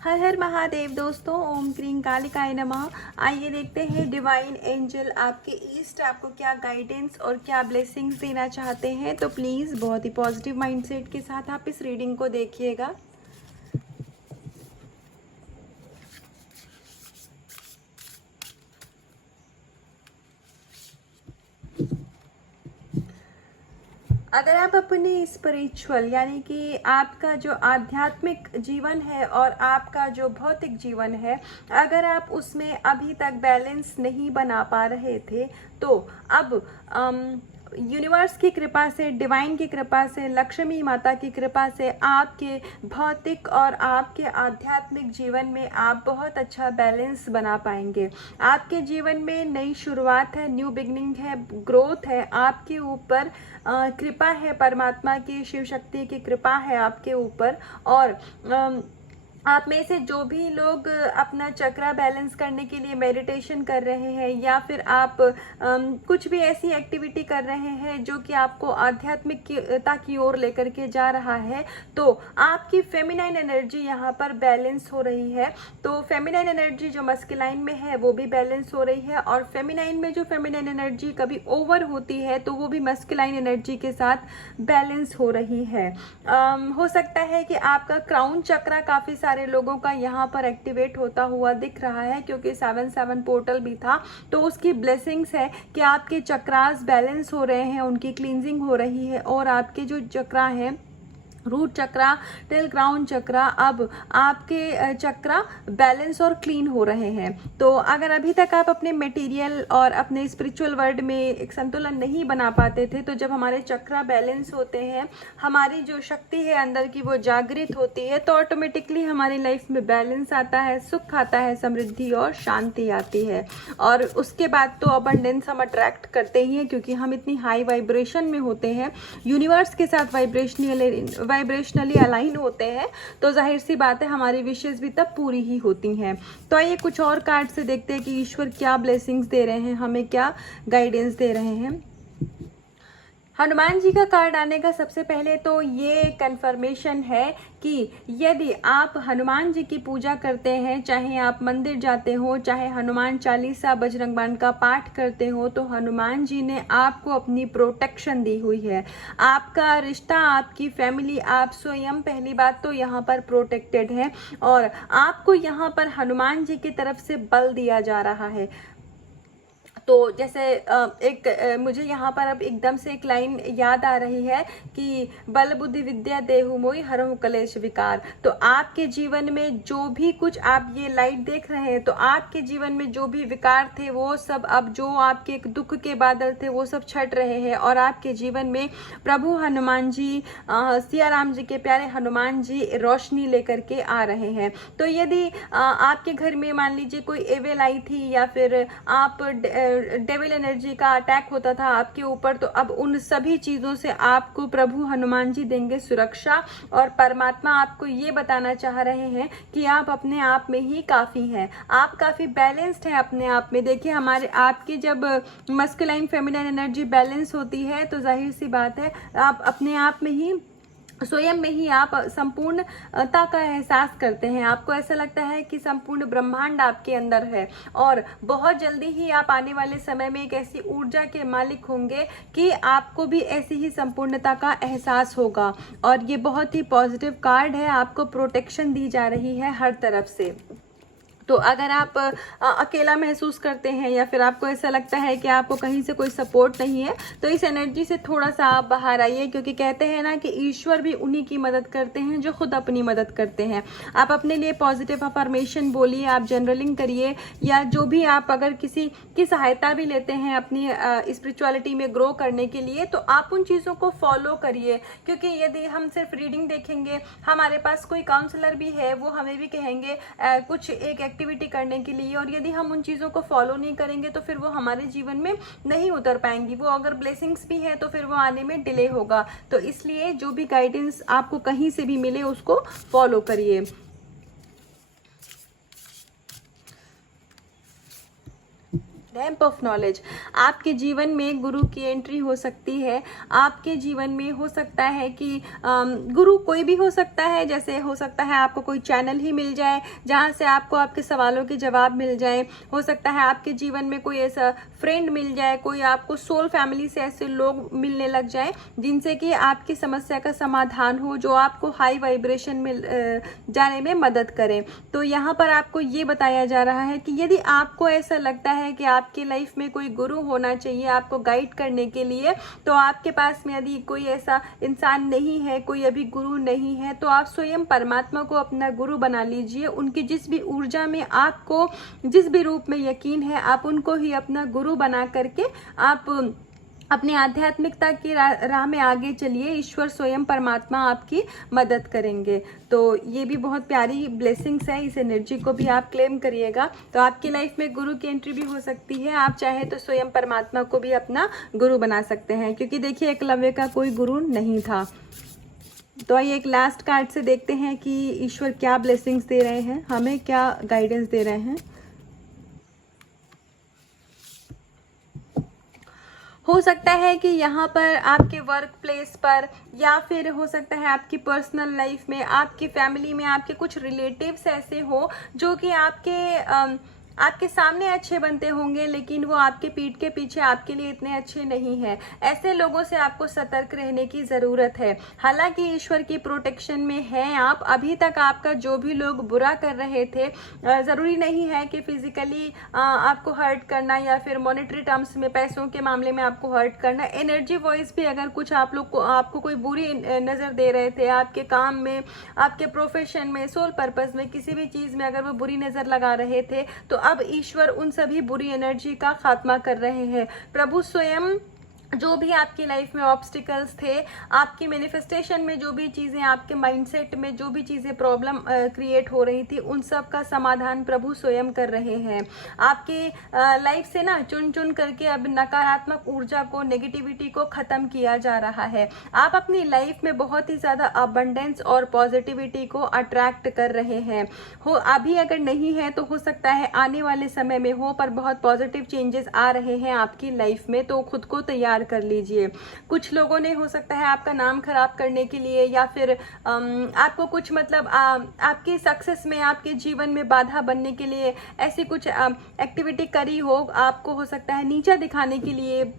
हर हर महादेव दोस्तों, ओम क्रीं कालिकाय नमः। आइए देखते हैं डिवाइन एंजल आपके ईस्ट आपको क्या गाइडेंस और क्या ब्लेसिंग्स देना चाहते हैं। तो प्लीज़ बहुत ही पॉजिटिव माइंडसेट के साथ आप इस रीडिंग को देखिएगा। अगर आप अपने स्पिरिचुअल यानी कि आपका जो आध्यात्मिक जीवन है और आपका जो भौतिक जीवन है, अगर आप उसमें अभी तक बैलेंस नहीं बना पा रहे थे, तो अब यूनिवर्स की कृपा से, डिवाइन की कृपा से, लक्ष्मी माता की कृपा से आपके भौतिक और आपके आध्यात्मिक जीवन में आप बहुत अच्छा बैलेंस बना पाएंगे। आपके जीवन में नई शुरुआत है, न्यू बिगनिंग है, ग्रोथ है। आपके ऊपर कृपा है, परमात्मा की, शिव शक्ति की कृपा है आपके ऊपर। और आप में से जो भी लोग अपना चक्रा बैलेंस करने के लिए मेडिटेशन कर रहे हैं, या फिर आप कुछ भी ऐसी एक्टिविटी कर रहे हैं जो कि आपको आध्यात्मिकता की ओर लेकर के जा रहा है, तो आपकी फेमिनाइन एनर्जी यहाँ पर बैलेंस हो रही है। तो फेमिनाइन एनर्जी जो मस्कुलाइन में है वो भी बैलेंस हो रही है, और फेमिनाइन में जो फेमिनाइन एनर्जी कभी ओवर होती है तो वो भी मस्कुलाइन एनर्जी के साथ बैलेंस हो रही है। हो सकता है कि आपका क्राउन चक्रा काफ़ी सारे लोगों का यहाँ पर एक्टिवेट होता हुआ दिख रहा है, क्योंकि 7/7 पोर्टल भी था। तो उसकी ब्लेसिंग्स है कि आपके चक्रास बैलेंस हो रहे हैं, उनकी क्लींजिंग हो रही है, और आपके जो चक्रा हैं, रूट चक्रा टिल क्राउन चक्रा, अब आपके चक्रा बैलेंस और क्लीन हो रहे हैं। तो अगर अभी तक आप अपने मटेरियल और अपने स्पिरिचुअल वर्ल्ड में एक संतुलन नहीं बना पाते थे, तो जब हमारे चक्रा बैलेंस होते हैं, हमारी जो शक्ति है अंदर की वो जागृत होती है, तो ऑटोमेटिकली हमारी लाइफ में बैलेंस आता है, सुख आता है, समृद्धि और शांति आती है। और उसके बाद तो अबंडेंस हम अट्रैक्ट करते ही हैं, क्योंकि हम इतनी हाई वाइब्रेशन में होते हैं, यूनिवर्स के साथ वाइब्रेशनली अलाइन होते हैं। तो जाहिर सी बात है हमारी विशेष भी तब पूरी ही होती हैं। तो आइए कुछ और कार्ड से देखते हैं कि ईश्वर क्या ब्लेसिंग्स दे रहे हैं, हमें क्या गाइडेंस दे रहे हैं। हनुमान जी का कार्ड आने का सबसे पहले तो ये कंफर्मेशन है कि यदि आप हनुमान जी की पूजा करते हैं, चाहे आप मंदिर जाते हो, चाहे हनुमान चालीसा, बजरंग बाण का पाठ करते हो, तो हनुमान जी ने आपको अपनी प्रोटेक्शन दी हुई है। आपका रिश्ता, आपकी फैमिली, आप स्वयं पहली बात तो यहाँ पर प्रोटेक्टेड है, और आपको यहाँ पर हनुमान जी की तरफ से बल दिया जा रहा है। तो जैसे मुझे यहाँ पर अब एकदम से एक लाइन याद आ रही है कि बल बुद्धि विद्या देहु मोहि हरहु कलेश विकार। तो आपके जीवन में जो भी कुछ आप ये लाइट देख रहे हैं, तो आपके जीवन में जो भी विकार थे वो सब, अब जो आपके दुख के बादल थे वो सब छट रहे हैं, और आपके जीवन में प्रभु हनुमान जी, सिया राम जी के प्यारे हनुमान जी रोशनी लेकर के आ रहे हैं। तो यदि आपके घर में मान लीजिए कोई एविल आई थी, या फिर आप डेविल एनर्जी का अटैक होता था आपके ऊपर, तो अब उन सभी चीजों से आपको प्रभु हनुमान जी देंगे सुरक्षा। और परमात्मा आपको ये बताना चाह रहे हैं कि आप अपने आप में ही काफी हैं, आप काफी बैलेंस्ड हैं अपने आप में। देखिए, हमारे आपकी जब मस्कुलाइन फेमिनाइन एनर्जी बैलेंस होती है, तो जाहिर सी बात है आप अपने आप में ही, स्वयं में ही आप संपूर्णता का एहसास करते हैं। आपको ऐसा लगता है कि संपूर्ण ब्रह्मांड आपके अंदर है, और बहुत जल्दी ही आप आने वाले समय में एक ऐसी ऊर्जा के मालिक होंगे कि आपको भी ऐसी ही संपूर्णता का एहसास होगा। और ये बहुत ही पॉजिटिव कार्ड है, आपको प्रोटेक्शन दी जा रही है हर तरफ से। तो अगर आप अकेला महसूस करते हैं, या फिर आपको ऐसा लगता है कि आपको कहीं से कोई सपोर्ट नहीं है, तो इस एनर्जी से थोड़ा सा आप बाहर आइए, क्योंकि कहते हैं ना कि ईश्वर भी उन्हीं की मदद करते हैं जो खुद अपनी मदद करते हैं। आप अपने लिए पॉजिटिव अफर्मेशन बोलिए, आप जनरलिंग करिए, या जो भी आप अगर किसी की सहायता भी लेते हैं अपनी स्पिरिचुअलिटी में ग्रो करने के लिए, तो आप उन चीज़ों को फॉलो करिए। क्योंकि यदि हम सिर्फ रीडिंग देखेंगे, हमारे पास कोई काउंसलर भी है, वो हमें भी कहेंगे कुछ एक एक्टिविटी करने के लिए, और यदि हम उन चीज़ों को फॉलो नहीं करेंगे तो फिर वो हमारे जीवन में नहीं उतर पाएंगी। वो अगर ब्लेसिंग्स भी है तो फिर वो आने में डिले होगा। तो इसलिए जो भी गाइडेंस आपको कहीं से भी मिले उसको फॉलो करिए। Lamp of knowledge. आपके जीवन में गुरु की एंट्री हो सकती है। आपके जीवन में हो सकता है कि गुरु कोई भी हो सकता है, जैसे हो सकता है आपको कोई चैनल ही मिल जाए जहाँ से आपको आपके सवालों के जवाब मिल जाए। हो सकता है आपके जीवन में कोई ऐसा फ्रेंड मिल जाए, कोई आपको सोल फैमिली से ऐसे लोग मिलने लग जाए जिनसे कि आपकी समस्या का समाधान हो, जो आपको हाई वाइब्रेशन में जाने में मदद करें। तो यहाँ पर आपको ये बताया जा रहा है कि यदि आपको ऐसा लगता है कि आपकी लाइफ में कोई गुरु होना चाहिए आपको गाइड करने के लिए, तो आपके पास में यदि कोई ऐसा इंसान नहीं है, कोई अभी गुरु नहीं है, तो आप स्वयं परमात्मा को अपना गुरु बना लीजिए। उनकी जिस भी ऊर्जा में आपको जिस भी रूप में यकीन है, आप उनको ही अपना गुरु बना करके आप अपनी आध्यात्मिकता की राह में आगे चलिए। ईश्वर स्वयं परमात्मा आपकी मदद करेंगे। तो ये भी बहुत प्यारी ब्लेसिंग्स है, इस एनर्जी को भी आप क्लेम करिएगा। तो आपकी लाइफ में गुरु की एंट्री भी हो सकती है। आप चाहे तो स्वयं परमात्मा को भी अपना गुरु बना सकते हैं, क्योंकि देखिए एकलव्य का कोई गुरु नहीं था। तो आइए एक लास्ट कार्ड से देखते हैं कि ईश्वर क्या ब्लेसिंग्स दे रहे हैं, हमें क्या गाइडेंस दे रहे हैं। हो सकता है कि यहाँ पर आपके वर्क प्लेस पर, या फिर हो सकता है आपकी पर्सनल लाइफ में, आपकी फैमिली में आपके कुछ रिलेटिव्स ऐसे हो जो कि आपके सामने अच्छे बनते होंगे, लेकिन वो आपके पीठ के पीछे आपके लिए इतने अच्छे नहीं हैं। ऐसे लोगों से आपको सतर्क रहने की ज़रूरत है। हालांकि ईश्वर की प्रोटेक्शन में हैं आप, अभी तक आपका जो भी लोग बुरा कर रहे थे, ज़रूरी नहीं है कि फिजिकली आपको हर्ट करना या फिर मॉनेटरी टर्म्स में पैसों के मामले में आपको हर्ट करना। एनर्जी वाइज भी अगर कुछ आपको कोई बुरी नज़र दे रहे थे, आपके काम में, आपके प्रोफेशन में, सोल पर्पस में, किसी भी चीज़ में अगर वो बुरी नज़र लगा रहे थे, तो अब ईश्वर उन सभी बुरी एनर्जी का खात्मा कर रहे हैं। प्रभु स्वयं जो भी आपकी लाइफ में ऑब्स्टिकल्स थे, आपकी मैनिफेस्टेशन में जो भी चीज़ें, आपके माइंडसेट में जो भी चीज़ें प्रॉब्लम क्रिएट हो रही थी, उन सब का समाधान प्रभु स्वयं कर रहे हैं। आपकी लाइफ से ना चुन चुन करके अब नकारात्मक ऊर्जा को, नेगेटिविटी को ख़त्म किया जा रहा है। आप अपनी लाइफ में बहुत ही ज़्यादा अबंडेंस और पॉजिटिविटी को अट्रैक्ट कर रहे हैं। हो अभी अगर नहीं है तो हो सकता है आने वाले समय में हो, पर बहुत पॉजिटिव चेंजेस आ रहे हैं आपकी लाइफ में, तो खुद को तैयार कर लीजिए। कुछ लोगों ने हो सकता है आपका नाम खराब करने के लिए, या फिर आपको कुछ मतलब आपकी सक्सेस में, आपके जीवन में बाधा बनने के लिए ऐसी कुछ एक्टिविटी करी हो, आपको हो सकता है नीचा दिखाने के लिए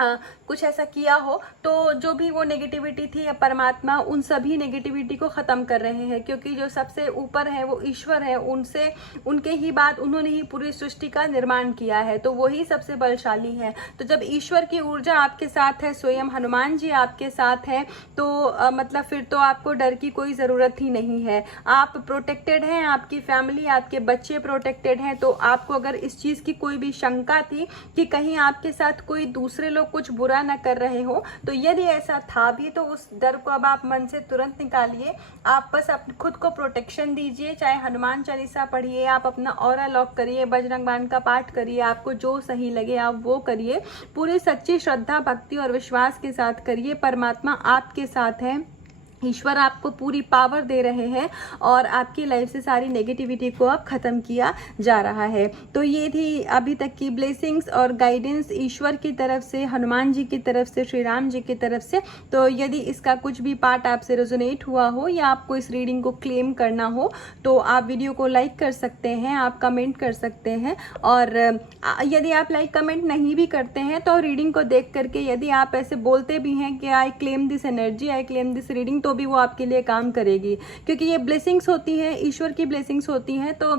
कुछ ऐसा किया हो। तो जो भी वो नेगेटिविटी थी, परमात्मा उन सभी नेगेटिविटी को ख़त्म कर रहे हैं, क्योंकि जो सबसे ऊपर है वो ईश्वर है। उनके ही बाद उन्होंने ही पूरी सृष्टि का निर्माण किया है, तो वही सबसे बलशाली है। तो जब ईश्वर की ऊर्जा आपके साथ है, स्वयं हनुमान जी आपके साथ हैं, तो मतलब फिर तो आपको डर की कोई ज़रूरत ही नहीं है। आप प्रोटेक्टेड हैं, आपकी फैमिली, आपके बच्चे प्रोटेक्टेड हैं। तो आपको अगर इस चीज़ की कोई भी शंका थी कि कहीं आपके साथ कोई दूसरे लोग कुछ बुरा न कर रहे हो, तो यदि ऐसा था भी, तो उस डर को अब आप मन से तुरंत निकालिए। आप बस खुद को प्रोटेक्शन दीजिए, चाहे हनुमान चालीसा पढ़िए, आप अपना ऑरा लॉक करिए, बजरंग बाण का पाठ करिए, आपको जो सही लगे आप वो करिए। पूरी सच्ची श्रद्धा, भक्ति और विश्वास के साथ करिए। परमात्मा आपके साथ है, ईश्वर आपको पूरी पावर दे रहे हैं और आपकी लाइफ से सारी नेगेटिविटी को अब ख़त्म किया जा रहा है। तो ये थी अभी तक की ब्लेसिंग्स और गाइडेंस ईश्वर की तरफ से, हनुमान जी की तरफ से, श्री राम जी की तरफ से। तो यदि इसका कुछ भी पार्ट आपसे रेजोनेट हुआ हो या आपको इस रीडिंग को क्लेम करना हो, तो आप वीडियो को लाइक कर सकते हैं, आप कमेंट कर सकते हैं। और यदि आप लाइक कमेंट नहीं भी करते हैं, तो रीडिंग को देख करके यदि आप ऐसे बोलते भी हैं कि I claim this energy, I claim this reading, तो भी वो आपके लिए काम करेगी, क्योंकि ये ब्लेसिंग्स होती हैं, ईश्वर की ब्लेसिंग्स होती हैं। तो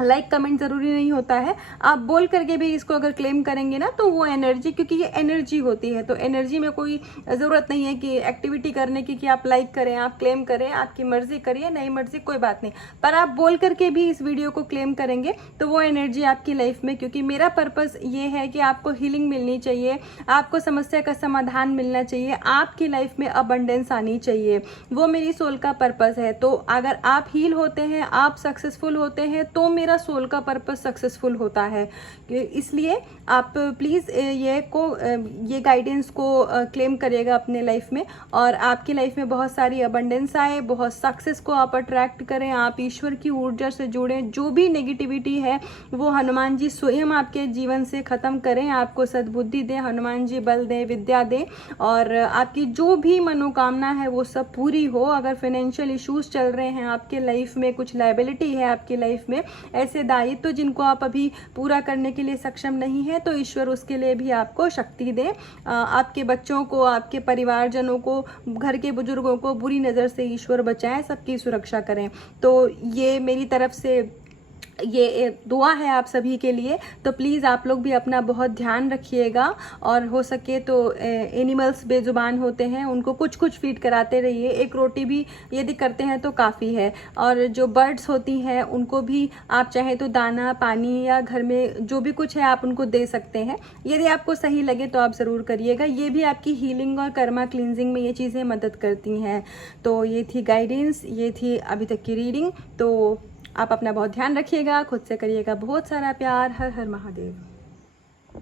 लाइक कमेंट ज़रूरी नहीं होता है, आप बोल करके भी इसको अगर क्लेम करेंगे ना, तो वो एनर्जी, क्योंकि ये एनर्जी होती है, तो एनर्जी में कोई ज़रूरत नहीं है कि एक्टिविटी करने की कि आप लाइक करें, आप क्लेम करें, आपकी मर्जी करिए, नहीं मर्जी कोई बात नहीं, पर आप बोल करके भी इस वीडियो को क्लेम करेंगे तो वो एनर्जी आपकी लाइफ में, क्योंकि मेरा पर्पस ये है कि आपको हीलिंग मिलनी चाहिए, आपको समस्या का समाधान मिलना चाहिए, आपकी लाइफ में अबंडेंस आनी चाहिए, वो मेरी सोल का पर्पस है। तो अगर आप हील होते हैं, आप सक्सेसफुल होते हैं, तो मेरा सोल का पर्पस सक्सेसफुल होता है। इसलिए आप प्लीज़ ये गाइडेंस को क्लेम करिएगा अपने लाइफ में, और आपकी लाइफ में बहुत सारी अबंडेंस आए, बहुत सक्सेस को आप अट्रैक्ट करें, आप ईश्वर की ऊर्जा से जुड़ें। जो भी नेगेटिविटी है वो हनुमान जी स्वयं आपके जीवन से ख़त्म करें, आपको सद्बुद्धि दें, हनुमान जी बल दें, विद्या दें, और आपकी जो भी मनोकामना है वो सब पूरी हो। अगर फाइनेंशियल इश्यूज चल रहे हैं आपके लाइफ में, कुछ लायबिलिटी है आपकी लाइफ में, ऐसे दायित्व जिनको आप अभी पूरा करने के लिए सक्षम नहीं है, तो ईश्वर उसके लिए भी आपको शक्ति दे। आपके बच्चों को, आपके परिवारजनों को, घर के बुजुर्गों को बुरी नज़र से ईश्वर बचाएं, सबकी सुरक्षा करें। तो ये मेरी तरफ से ये दुआ है आप सभी के लिए। तो प्लीज़ आप लोग भी अपना बहुत ध्यान रखिएगा, और हो सके तो एनिमल्स बेजुबान होते हैं उनको कुछ कुछ फीड कराते रहिए। एक रोटी भी यदि करते हैं तो काफ़ी है। और जो बर्ड्स होती हैं उनको भी आप चाहे तो दाना, पानी, या घर में जो भी कुछ है आप उनको दे सकते हैं। यदि आपको सही लगे तो आप ज़रूर करिएगा। ये भी आपकी हीलिंग और कर्मा क्लींजिंग में ये चीज़ें मदद करती हैं। तो ये थी गाइडेंस, ये थी अभी तक की रीडिंग। तो आप अपना बहुत ध्यान रखिएगा, खुद से करिएगा बहुत सारा प्यार। हर हर महादेव।